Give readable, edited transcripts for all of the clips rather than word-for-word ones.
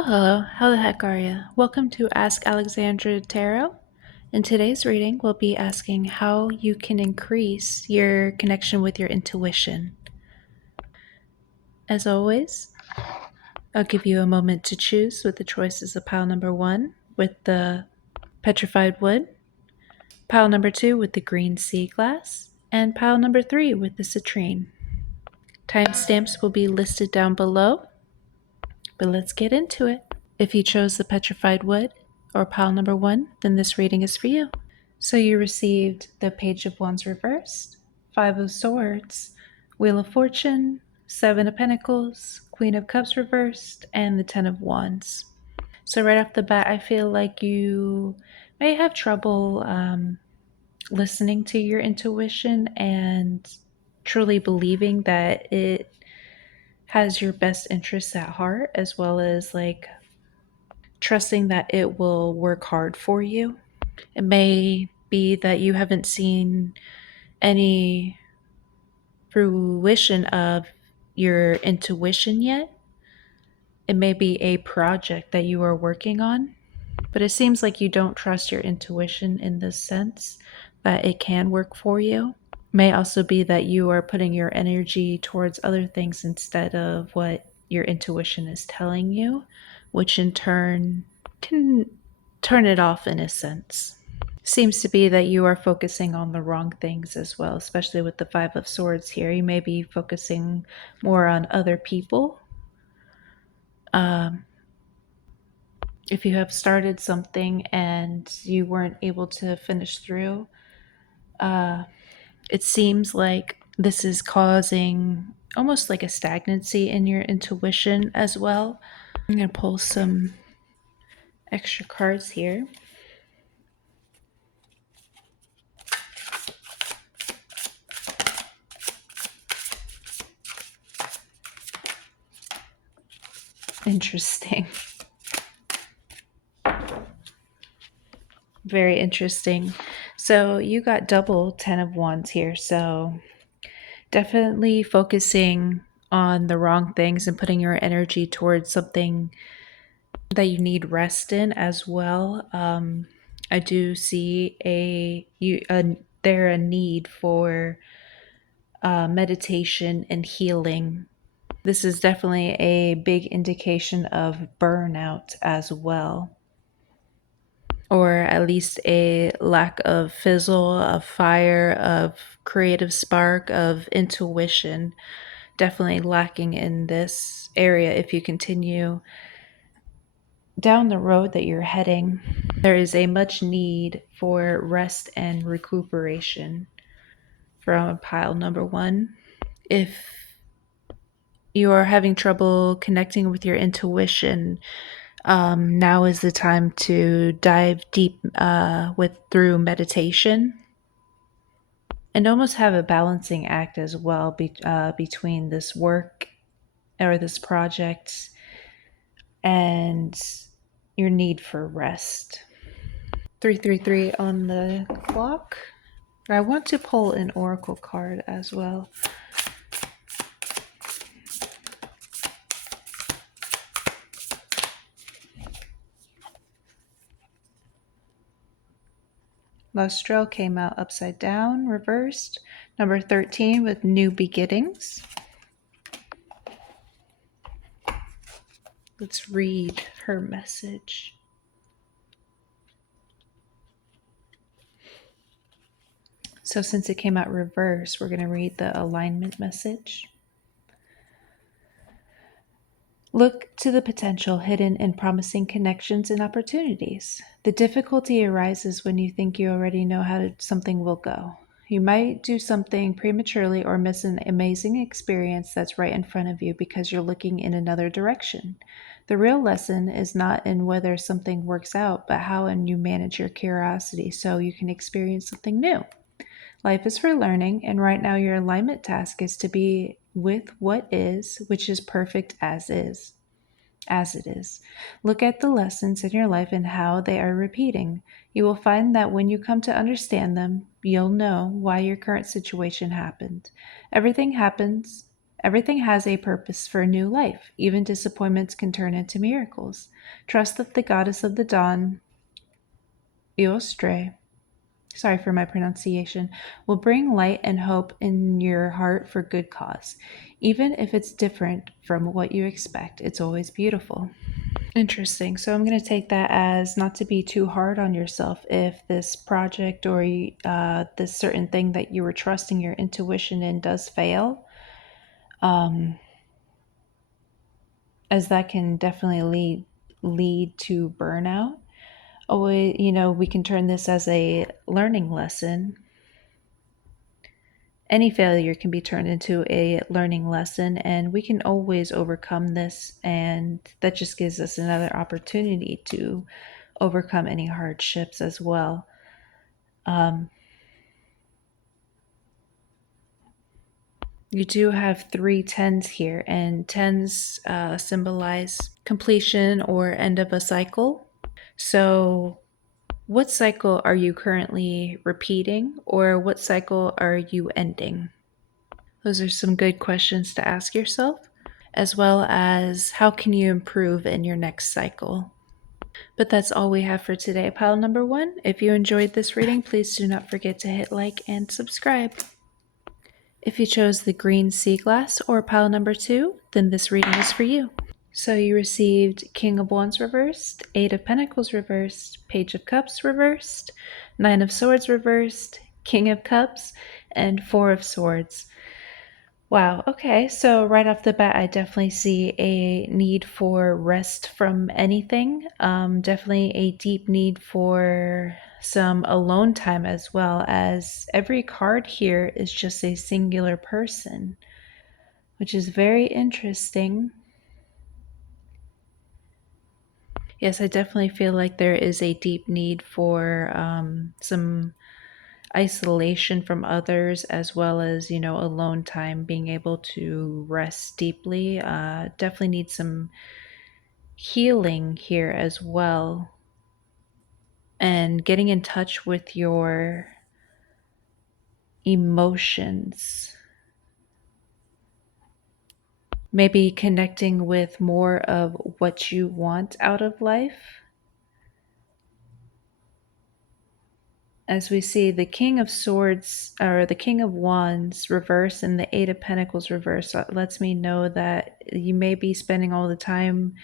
Well, hello. How the heck are you? Welcome to Ask Alexandra Tarot. In today's reading, we'll be asking how you can increase your connection with your intuition. As always, I'll give you a moment to choose with the choices of pile number 1 with the petrified wood, pile number 2 with the green sea glass, and pile number 3 with the citrine. Timestamps will be listed down below, but let's get into it. If you chose the petrified wood or pile number 1, then this reading is for you. So you received the Page of Wands reversed, Five of Swords, Wheel of Fortune, Seven of Pentacles, Queen of Cups reversed, and the Ten of Wands. So right off the bat, I feel like you may have trouble listening to your intuition and truly believing that it has your best interests at heart, as well as like trusting that it will work hard for you. It may be that you haven't seen any fruition of your intuition yet. It may be a project that you are working on, but it seems like you don't trust your intuition in the sense that it can work for you. May also be that you are putting your energy towards other things instead of what your intuition is telling you, which in turn can turn it off in a sense. Seems to be that you are focusing on the wrong things as well, especially with the Five of Swords here. You may be focusing more on other people. If you have started something and you weren't able to finish through, it seems like this is causing almost like a stagnancy in your intuition as well. I'm going to pull some extra cards here. Interesting. Very interesting. So you got double 10 of Wands here. So definitely focusing on the wrong things and putting your energy towards something that you need rest in as well. I do see a need for meditation and healing. This is definitely a big indication of burnout as well, or at least a lack of fizzle, of fire, of creative spark, of intuition. Definitely lacking in this area if you continue down the road that you're heading. There is a much need for rest and recuperation from pile number 1. If you are having trouble connecting with your intuition, now is the time to dive deep through meditation, and almost have a balancing act as well between this work or this project and your need for rest. 333 on the clock. I want to pull an oracle card as well. Lustral came out upside down, reversed. Number 13 with new beginnings. Let's read her message. So since it came out reversed, we're going to read the alignment message. Look to the potential hidden in promising connections and opportunities. The difficulty arises when you think you already know how something will go. You might do something prematurely or miss an amazing experience that's right in front of you because you're looking in another direction. The real lesson is not in whether something works out, but how you manage your curiosity so you can experience something new. Life is for learning, and right now your alignment task is to be with what is, which is perfect as is. As it is. Look at the lessons in your life and how they are repeating. You will find that when you come to understand them, you'll know why your current situation happened. Everything happens Everything has a purpose for a new life. Even disappointments can turn into miracles. Trust that the goddess of the dawn, Eostre, sorry for my pronunciation, will bring light and hope in your heart for good cause. Even if it's different from what you expect, it's always beautiful. Interesting. So I'm going to take that as not to be too hard on yourself if this project or this certain thing that you were trusting your intuition in does fail, as that can definitely lead to burnout. Always, we can turn this as a learning lesson. Any failure can be turned into a learning lesson, and we can always overcome this. And that just gives us another opportunity to overcome any hardships as well. You do have three tens here, and tens symbolize completion or end of a cycle. So, what cycle are you currently repeating, or what cycle are you ending? Those are some good questions to ask yourself, as well as how can you improve in your next cycle. But that's all we have for today, pile number one. If you enjoyed this reading, please do not forget to hit like and subscribe. If you chose the green sea glass or pile number two, then this reading is for you. So you received King of Wands reversed, Eight of Pentacles reversed, Page of Cups reversed, Nine of Swords reversed, King of Cups, and Four of Swords. Wow, okay, so right off the bat, I definitely see a need for rest from anything. Definitely a deep need for some alone time, as well as every card here is just a singular person, which is very interesting. Yes, I definitely feel like there is a deep need for some isolation from others, as well as alone time, being able to rest deeply. Definitely need some healing here as well, and getting in touch with your emotions, maybe connecting with more of what you want out of life. As we see the King of Swords or the King of Wands reverse and the Eight of Pentacles reverse, lets me know that you may be spending all the time,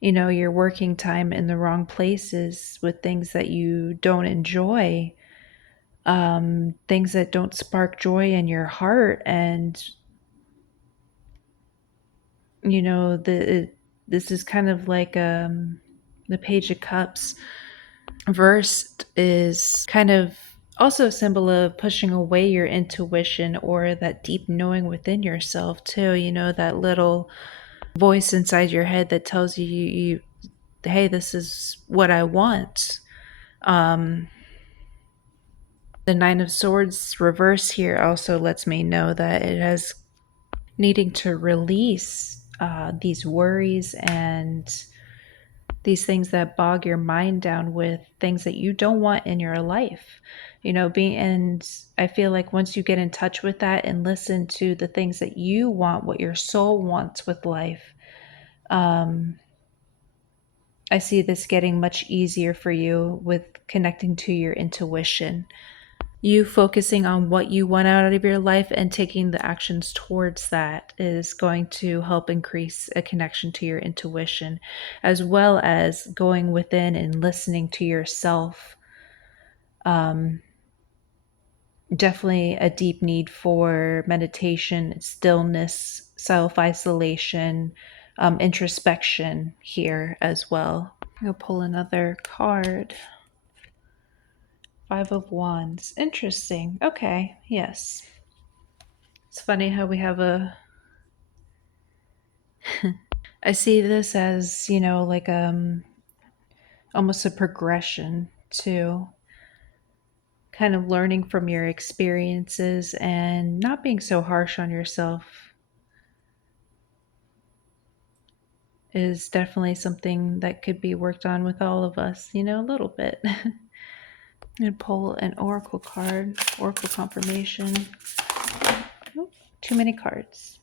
your working time in the wrong places with things that you don't enjoy, things that don't spark joy in your heart. And, this is kind of like the Page of Cups versed is kind of also a symbol of pushing away your intuition or that deep knowing within yourself too. That little voice inside your head that tells you, hey, this is what I want. The Nine of Swords reverse here also lets me know that it has needing to release these worries and these things that bog your mind down with things that you don't want in your life. And I feel like once you get in touch with that and listen to the things that you want, what your soul wants with life, I see this getting much easier for you with connecting to your intuition. You focusing on what you want out of your life and taking the actions towards that is going to help increase a connection to your intuition, as well as going within and listening to yourself. Definitely a deep need for meditation, stillness, self-isolation, introspection here as well. I'll pull another card. Five of Wands. Interesting. Okay, yes. It's funny how we have I see this as, like almost a progression to kind of learning from your experiences and not being so harsh on yourself is definitely something that could be worked on with all of us, a little bit. I'm going to pull an oracle card, oracle confirmation. Oh, too many cards.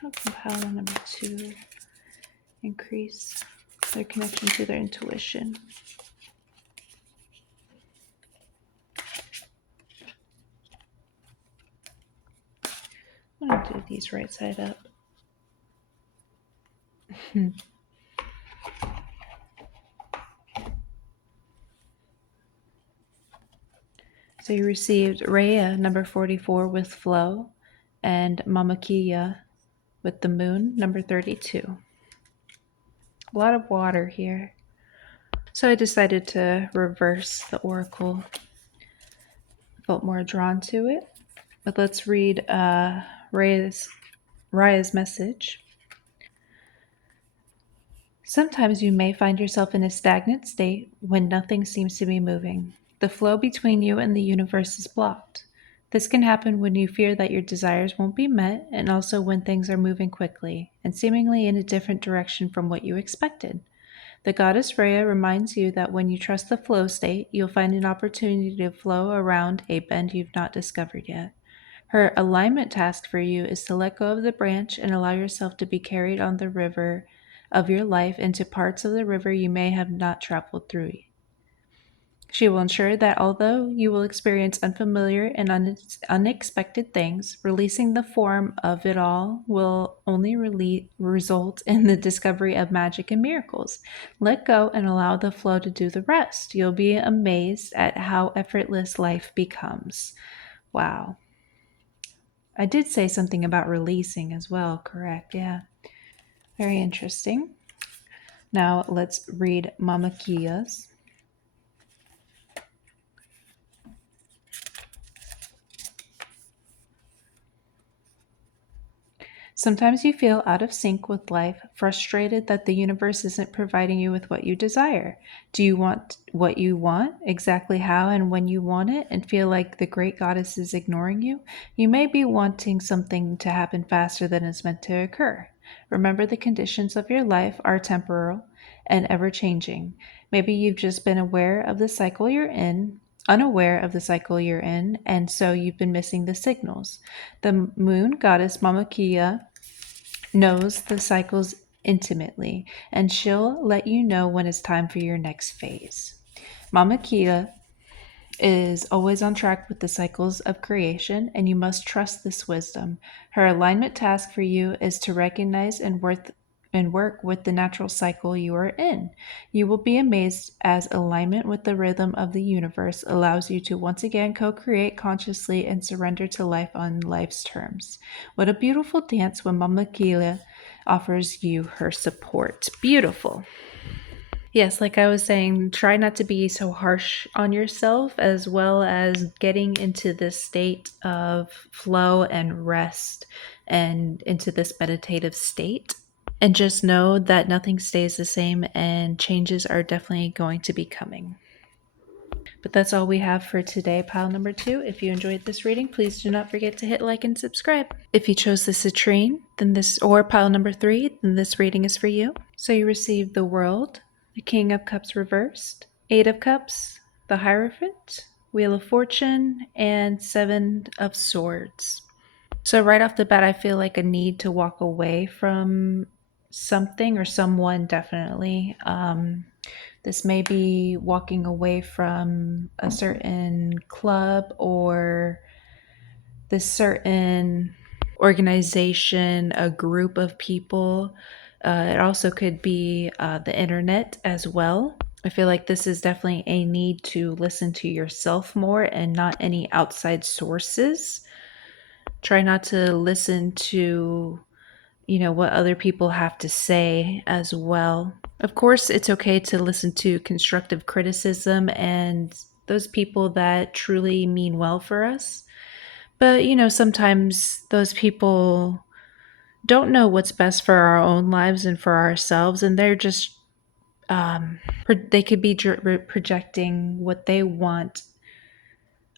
How can pile number 2 increase their connection to their intuition? I'm going to do these right side up. So you received Rhea, number 44, with Flow, and Mamakia with the Moon, number 32. A lot of water here. So I decided to reverse the oracle. Felt more drawn to it. But let's read Raya's message. Sometimes you may find yourself in a stagnant state when nothing seems to be moving. The flow between you and the universe is blocked. This can happen when you fear that your desires won't be met, and also when things are moving quickly and seemingly in a different direction from what you expected. The goddess Rhea reminds you that when you trust the flow state, you'll find an opportunity to flow around a bend you've not discovered yet. Her alignment task for you is to let go of the branch and allow yourself to be carried on the river of your life into parts of the river you may have not traveled through. She will ensure that although you will experience unfamiliar and unexpected things, releasing the form of it all will only result in the discovery of magic and miracles. Let go and allow the flow to do the rest. You'll be amazed at how effortless life becomes. Wow. I did say something about releasing as well, correct? Yeah. Very interesting. Now let's read Mama Kia's. Sometimes you feel out of sync with life, frustrated that the universe isn't providing you with what you desire. Do you want what you want, exactly how and when you want it, and feel like the great goddess is ignoring you? You may be wanting something to happen faster than is meant to occur. Remember, the conditions of your life are temporal and ever changing. Maybe you've just been unaware of the cycle you're in, and so you've been missing the signals. The moon goddess Mama Kia knows the cycles intimately, and she'll let you know when it's time for your next phase. Mama Kia is always on track with the cycles of creation, and you must trust this wisdom. Her alignment task for you is to recognize and work with the natural cycle you are in. You will be amazed as alignment with the rhythm of the universe allows you to once again co-create consciously and surrender to life on life's terms. What a beautiful dance when Mama Kila offers you her support. Beautiful. Yes, like I was saying, try not to be so harsh on yourself, as well as getting into this state of flow and rest and into this meditative state. And just know that nothing stays the same and changes are definitely going to be coming. But that's all we have for today, pile number 2. If you enjoyed this reading, please do not forget to hit like and subscribe. If you chose the citrine, or pile number 3, then this reading is for you. So you received the World, the King of Cups reversed, 8 of Cups, the Hierophant, Wheel of Fortune, and 7 of Swords. So right off the bat, I feel like a need to walk away from something or someone, definitely. This may be walking away from a certain club or this certain organization, a group of people. It also could be the internet as well. I feel like this is definitely a need to listen to yourself more and not any outside sources. Try not to listen to what other people have to say as well. Of course, it's okay to listen to constructive criticism and those people that truly mean well for us. But, sometimes those people don't know what's best for our own lives and for ourselves, and they're just, they could be projecting what they want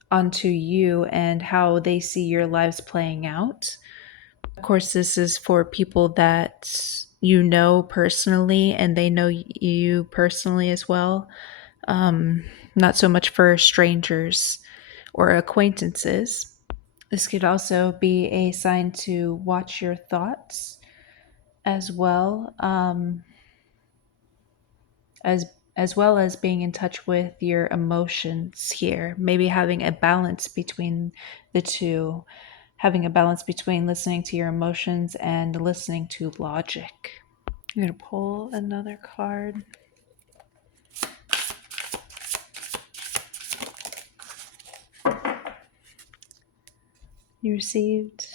onto you and how they see your lives playing out. Of course, this is for people that you know personally and they know you personally as well. Not so much for strangers or acquaintances. This could also be a sign to watch your thoughts as well, as as well as being in touch with your emotions here. Maybe having a balance between the two, having a balance between listening to your emotions and listening to logic. I'm going to pull another card. You received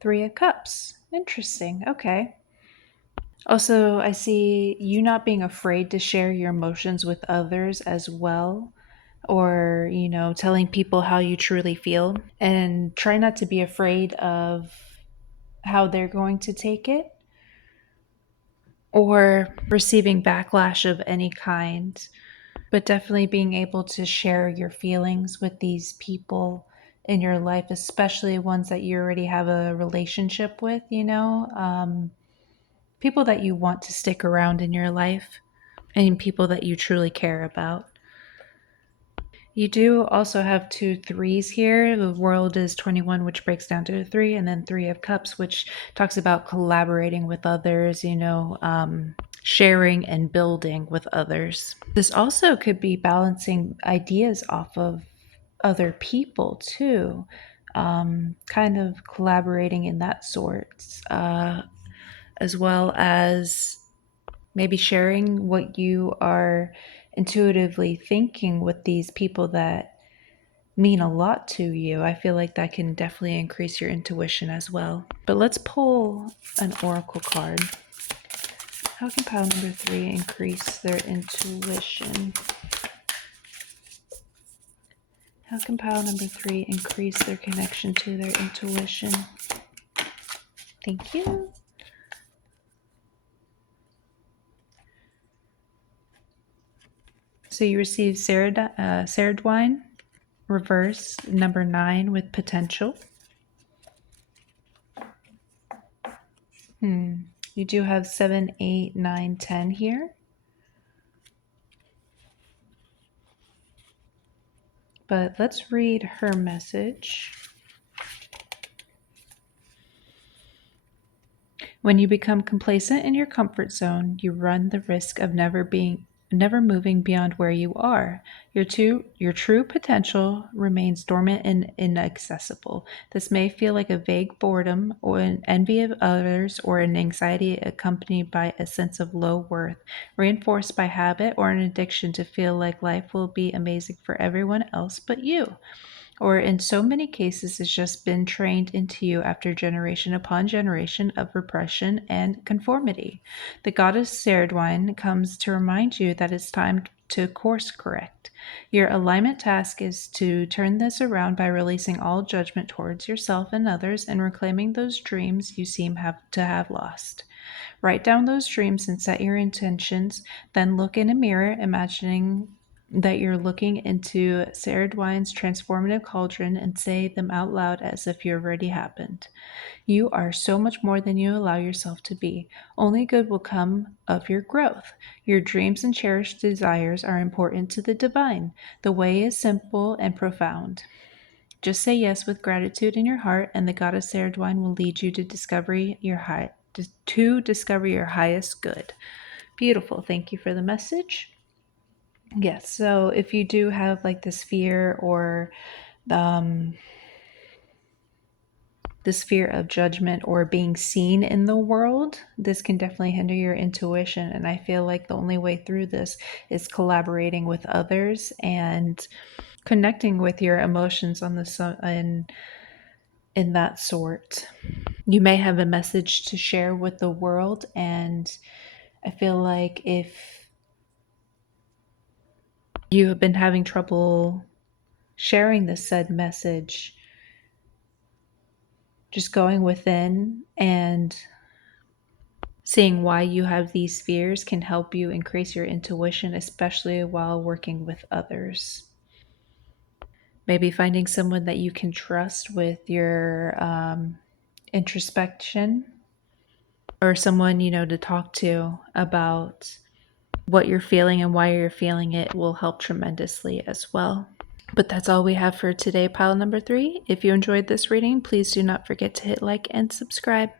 Three of Cups. Interesting. Okay. Also, I see you not being afraid to share your emotions with others as well, or, telling people how you truly feel. And try not to be afraid of how they're going to take it or receiving backlash of any kind. But definitely being able to share your feelings with these people in your life, especially ones that you already have a relationship with, people that you want to stick around in your life and people that you truly care about. You do also have two threes here. The world is 21, which breaks down to a three, and then Three of Cups, which talks about collaborating with others, sharing and building with others. This also could be balancing ideas off of other people too, kind of collaborating in that sort, as well as maybe sharing what you are intuitively thinking with these people that mean a lot to you. I feel like that can definitely increase your intuition as well. But let's pull an oracle card. How can pile number three increase their intuition? How can pile number three increase their connection to their intuition? Thank you. So you receive Ceridwine, reverse, number 9 with potential. You do have 7, 8, 9, 10 here. But let's read her message. When you become complacent in your comfort zone, you run the risk of never moving beyond where you are. Your true potential remains dormant and inaccessible. This may feel like a vague boredom or an envy of others or an anxiety accompanied by a sense of low worth, reinforced by habit or an addiction to feel like life will be amazing for everyone else but you, or in so many cases it's just been trained into you after generation upon generation of repression and conformity. The goddess Ceridwine comes to remind you that it's time to course correct. Your alignment task is to turn this around by releasing all judgment towards yourself and others and reclaiming those dreams you seem to have lost. Write down those dreams and set your intentions, then look in a mirror, imagining that you're looking into Ceridwine's transformative cauldron and say them out loud as if you already happened. You are so much more than you allow yourself to be. Only good will come of your growth. Your dreams and cherished desires are important to the divine. The way is simple and profound. Just say yes with gratitude in your heart, and the goddess Ceridwine will lead you to discover your highest good. Beautiful. Thank you for the message. Yes. So if you do have like this fear or um, this fear of judgment or being seen in the world, this can definitely hinder your intuition. And I feel like the only way through this is collaborating with others and connecting with your emotions on in that sort. You may have a message to share with the world, and I feel like if you have been having trouble sharing this said message, just going within and seeing why you have these fears can help you increase your intuition, especially while working with others. Maybe finding someone that you can trust with your introspection, or someone, to talk to about what you're feeling and why you're feeling it will help tremendously as well. But that's all we have for today, pile number 3. If you enjoyed this reading, please do not forget to hit like and subscribe.